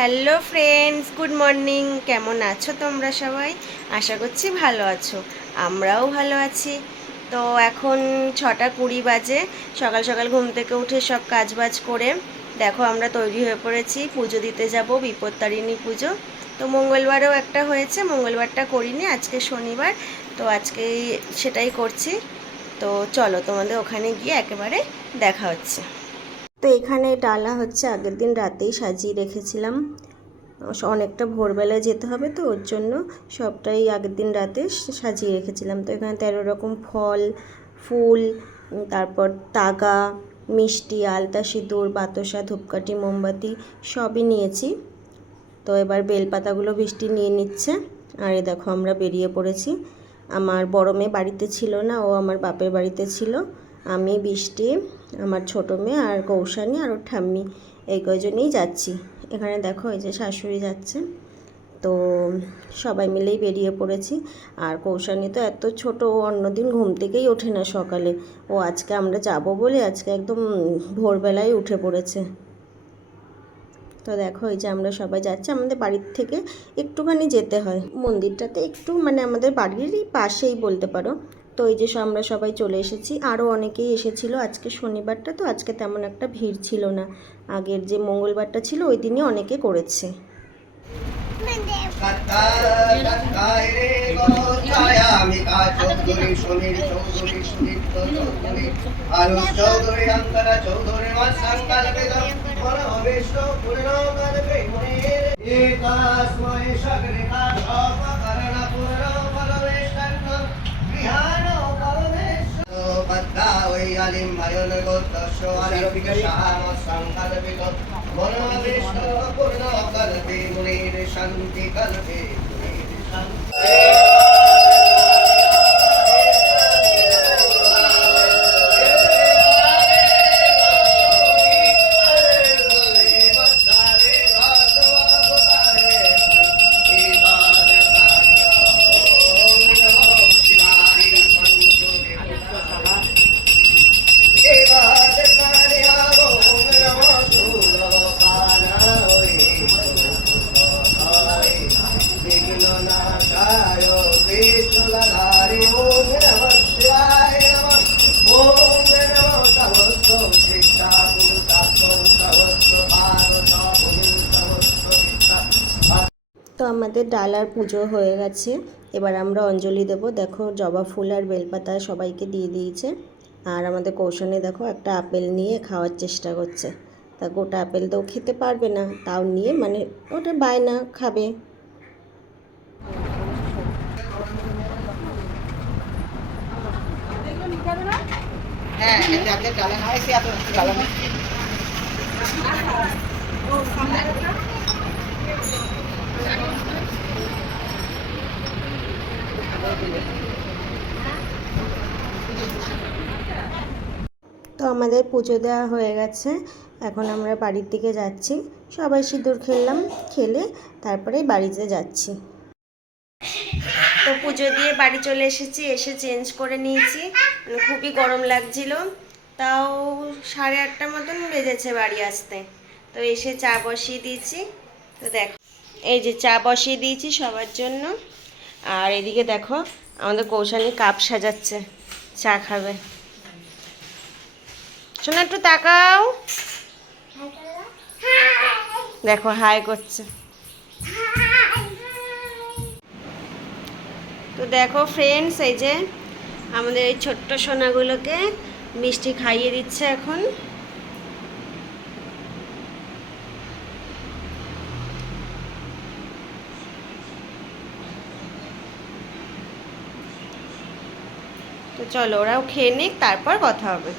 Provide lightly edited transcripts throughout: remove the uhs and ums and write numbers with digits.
Hello friends, good morning. কেমন আছো তোমরা সবাই? আশা করছি ভালো আছো। আমরাও ভালো আছি। তো এখন 6:20 বাজে। সকাল সকাল ঘুম থেকে উঠে সব কাজবাজ করে দেখো আমরা তৈরি হয়ে পড়েছি, পুজো দিতে যাব, বিপত্তারিণী পুজো। তো মঙ্গলবারেও একটা হয়েছে, মঙ্গলবারটা করিনি, আজকে শনিবার, তো আজকে সেটাই করছি। তো চলো তোমাদের ওখানে গিয়ে একেবারে দেখা হচ্ছে। তো এখানে ডালা হচ্ছে আগের দিন রাতেই সাজিয়ে রেখেছিলাম। অনেকটা ভোরবেলায় যেতে হবে, তো ওর জন্য সবটাই আগের দিন রাতে সাজিয়ে রেখেছিলাম। তো এখানে 13 রকম ফল, ফুল, তারপর তাগা, মিষ্টি, আলতা, সিঁদুর, বাতাসা, ধূপকাঠি, মোমবাতি সবই নিয়েছি। তো এবার বেলপাতাগুলো বৃষ্টি নিয়ে নিচ্ছে। আর এই দেখো আমরা বেরিয়ে পড়েছি। আমার বড় মেয়ে বাড়িতে ছিল না, ও আমার বাপের বাড়িতে ছিল। আমি, বৃষ্টি, আমার ছোটো মেয়ে আর কৌশানী আর ওর ঠাম্মি, এই কয়জনেই যাচ্ছি। এখানে দেখো এই যে শাশুড়ি যাচ্ছে। তো সবাই মিলেই বেরিয়ে পড়েছি। আর কৌশানী তো এত ছোট, ও অন্যদিন ঘুম থেকেই ওঠে না সকালে। ও আজকে আমরা যাব বলে আজকে একদম ভোরবেলায় উঠে পড়েছে। তো দেখো এই যে আমরা সবাই যাচ্ছি। আমাদের বাড়ির থেকে একটুখানি যেতে হয় মন্দিরটাতে, একটু মানে আমাদের বাড়িরই পাশেই বলতে পারো। তো এই যে আমরা সবাই চলে এসেছি, আরও অনেকেই এসেছিলো। আজকে শনিবারটা, তো আজকে তেমন একটা ভিড় ছিল না। আগের যে মঙ্গলবারটা ছিল ওই দিনই অনেকে করেছে। শান্তি কল্পে তো আমাদের ডালার পুজো হয়ে গেছে। এবার আমরা অঞ্জলি দেব। দেখো জবা ফুল আর বেলপাতা সবাইকে দিয়ে দিয়েছে। আর আমাদের কৌশনে দেখো একটা আপেল নিয়ে খাওয়ার চেষ্টা করছে। তা গোটা আপেল তো খেতে পারবে না, তাও নিয়ে মানে ওটা বায়না খাবে। হ্যাঁ, ডালা হয় সে আপনার ডালা তো আমাদের পুজো দেওয়া হয়ে গেছে। এখন আমরা বাড়ির দিকে যাচ্ছি। সবাই সিঁদুর খেললাম, খেলে তারপরে বাড়িতে যাচ্ছি। তো পুজো দিয়ে বাড়ি চলে এসেছি, এসে চেঞ্জ করে নিয়েছি। মানে খুবই গরম লাগছিল, তাও 8:30 মতন বেজেছে বাড়ি আসতে। তো এসে চা বসিয়ে দিয়েছি। তো দেখো এই যে চা বসিয়ে দিয়েছি সবার জন্য। আর এদিকে দেখো আমাদের কৌশানী কাপ সাজাচ্ছে, চা খাবে। শোনো একটু তাকাও, দেখো হাই করছে। তো দেখো ফ্রেন্ডস, এই যে আমাদের এই ছোট্ট সোনাগুলোকে মিষ্টি খাইয়ে দিচ্ছে এখন। তো চলো ওরাও খেয়ে নিক, তারপর কথা হবে।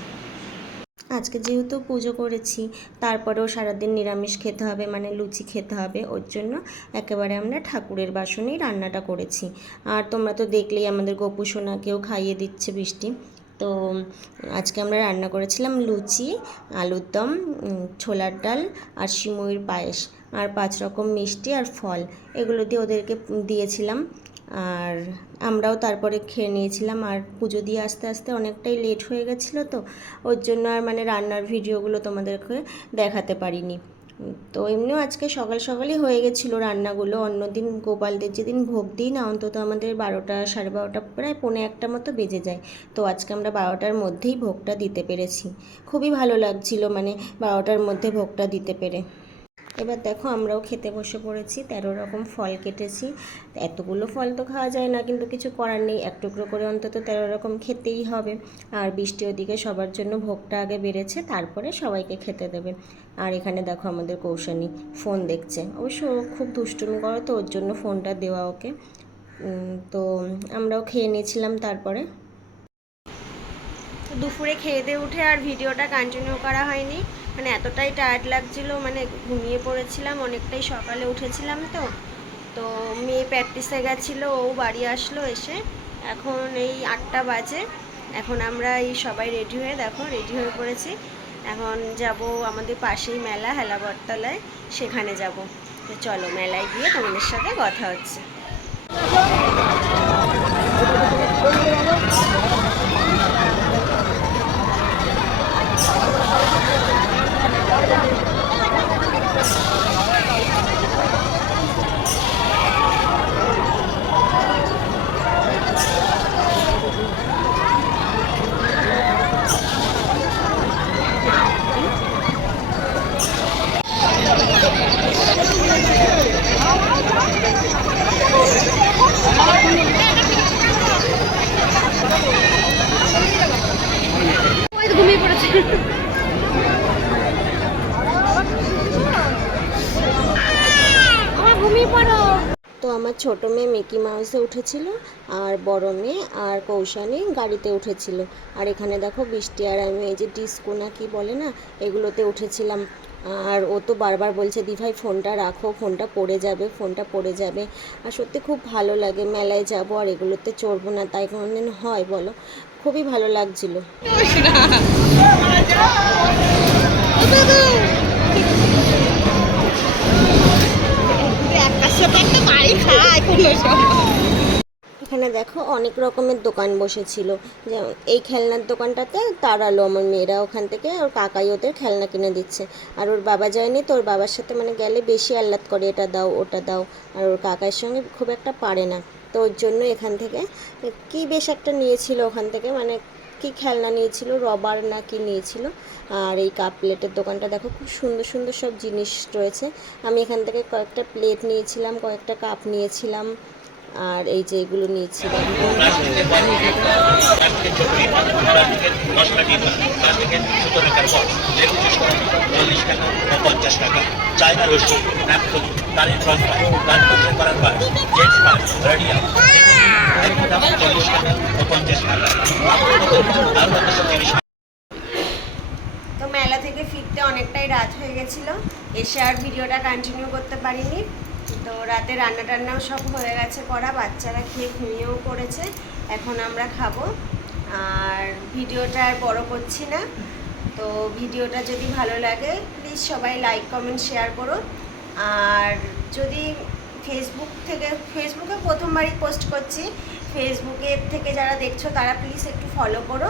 আজকে যেহেতু পুজো করেছি, তারপরেও সারাদিন নিরামিষ খেতে হবে, মানে লুচি খেতে হবে। ওর জন্য একেবারে আমরা ঠাকুরের বাসনেই রান্নাটা করেছি। আর তোমরা তো দেখলেই আমাদের গোপু সোনাকেও খাইয়ে দিচ্ছে বৃষ্টি। তো আজকে আমরা রান্না করেছিলাম লুচি, আলুর দম, ছোলার ডাল আর সিমুইর পায়েস, আর 5 রকম মিষ্টি আর ফল, এগুলো দিয়ে ওদেরকে দিয়েছিলাম। আর আমরাও তারপরে খেয়ে নিয়েছিলাম। আর পুজো দিয়ে আস্তে আস্তে অনেকটাই লেট হয়ে গেছিলো, তো ওর জন্য আর মানে রান্নার ভিডিওগুলো তোমাদেরকে দেখাতে পারিনি। তো এমনিও আজকে সকাল সকালই হয়ে গেছিলো রান্নাগুলো। অন্যদিন গোপালদের যেদিন ভোগ দিই না, অন্তত আমাদের 12টা 12:30 প্রায় 1:45 মতো বেজে যায়। তো আজকে আমরা 12টার মধ্যেই ভোগটা দিতে পেরেছি। খুবই ভালো লাগছিল মানে 12টার মধ্যে ভোগটা দিতে পেরে। এবার দেখো আমরাও খেতে বসে পড়েছি। 13 রকম ফল কেটেছি। এতগুলো ফল তো খাওয়া যায় না, কিন্তু কিছু করার নেই, এক টুকরো করে অন্তত 13 রকম খেতেই হবে। আর বৃষ্টি ওদিকে সবার জন্য ভোগটা আগে বেড়েছে, তারপরে সবাইকে খেতে দেবে। আর এখানে দেখো আমাদের কৌশানী ফোন দেখছে। অবশ্য ও খুব দুষ্টুমি করে, তো ওর জন্য ফোনটা দেওয়া ওকে। তো আমরাও খেয়ে নিয়েছিলাম তারপরে। দুপুরে খেয়ে দিয়ে উঠে আর ভিডিওটা কন্টিনিউ করা হয়নি, মানে এতটাই টায়ার্ড লাগছিল, মানে ঘুমিয়ে পড়েছিলাম, অনেকটাই সকালে উঠেছিলাম। তো মেয়ে প্র্যাকটিসে গেছিলো, ও বাড়ি আসলো এসে, এখন এই 8টা বাজে। এখন আমরা এই সবাই রেডি হয়ে দেখো রেডি হয়ে পড়েছি। এখন যাব আমাদের পাশেই মেলা, হেলা বটতলায়, সেখানে যাব। তো চলো মেলায় গিয়ে তোমাদের সাথে কথা হচ্ছে। ঘুমিয়ে পড়েছে। তো আমার ছোট মেয়ে মিকি মাউসে উঠেছিল, আর বড় মেয়ে আর কৌশানী গাড়িতে উঠেছিল। আর এখানে দেখো বৃষ্টি আর আমি এই যে ডিস্কো না কি বলে না, এগুলোতে উঠেছিলাম। আর ও তো বারবার বলছে দি ভাই ফোনটা রাখো, ফোনটা পড়ে যাবে, ফোনটা পড়ে যাবে। আর সত্যি খুব ভালো লাগে, মেলায় যাব আর এগুলোতে চড়বো না, তাই কোনোদিন হয় বলো? খুবই ভালো লাগছিল। এখানে দেখো অনেক রকমের দোকান বসেছিল, যেমন এই খেলনার দোকানটাতে তাড়ালো আমার মেয়েরা, ওখান থেকে ওর কাকাই ওদের খেলনা কিনে দিচ্ছে। আর ওর বাবা যায়নি, তো ওর বাবার সাথে মানে গেলে বেশি আহ্লাদ করে, এটা দাও ওটা দাও। আর ওর কাকার সঙ্গে খুব একটা পারে না, তো ওর জন্য এখান থেকে কি বেশ একটা নিয়েছিল, ওখান থেকে মানে কি খেলনা নিয়েছিল, রবার না কি নিয়েছিল। আর এই কাপ প্লেটের দোকানটা দেখো, খুব সুন্দর সুন্দর সব জিনিস রয়েছে। আমি এখান থেকে কয়েকটা প্লেট নিয়েছিলাম, কয়েকটা কাপ নিয়েছিলাম, আর এই যে এগুলো নিয়েছিলাম। তো মেলা থেকে ফিরতে অনেকটাই রাত হয়ে গেছিলো, এসে আর ভিডিওটা কন্টিনিউ করতে পারিনি। তো রাতে রান্না টান্নাও সব হয়ে গেছে করা, বাচ্চারা খেয়ে ঘুমিয়েও পড়েছে, এখন আমরা খাবো। আর ভিডিওটা আর বড় করছি না। তো ভিডিওটা যদি ভালো লাগে প্লিজ সবাই লাইক কমেন্ট শেয়ার করো। আর যদি ফেসবুকে প্রথমবারই পোস্ট করছি, ফেসবুকের থেকে যারা দেখছো তারা প্লিজ একটু ফলো করো।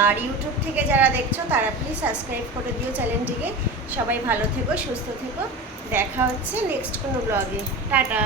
আর ইউটিউব থেকে যারা দেখছো তারা প্লিজ সাবস্ক্রাইব করে দিও চ্যানেলটিকে। সবাই ভালো থেকো, সুস্থ থেকো, দেখা হচ্ছে নেক্সট কোনো ব্লগে। টাটা।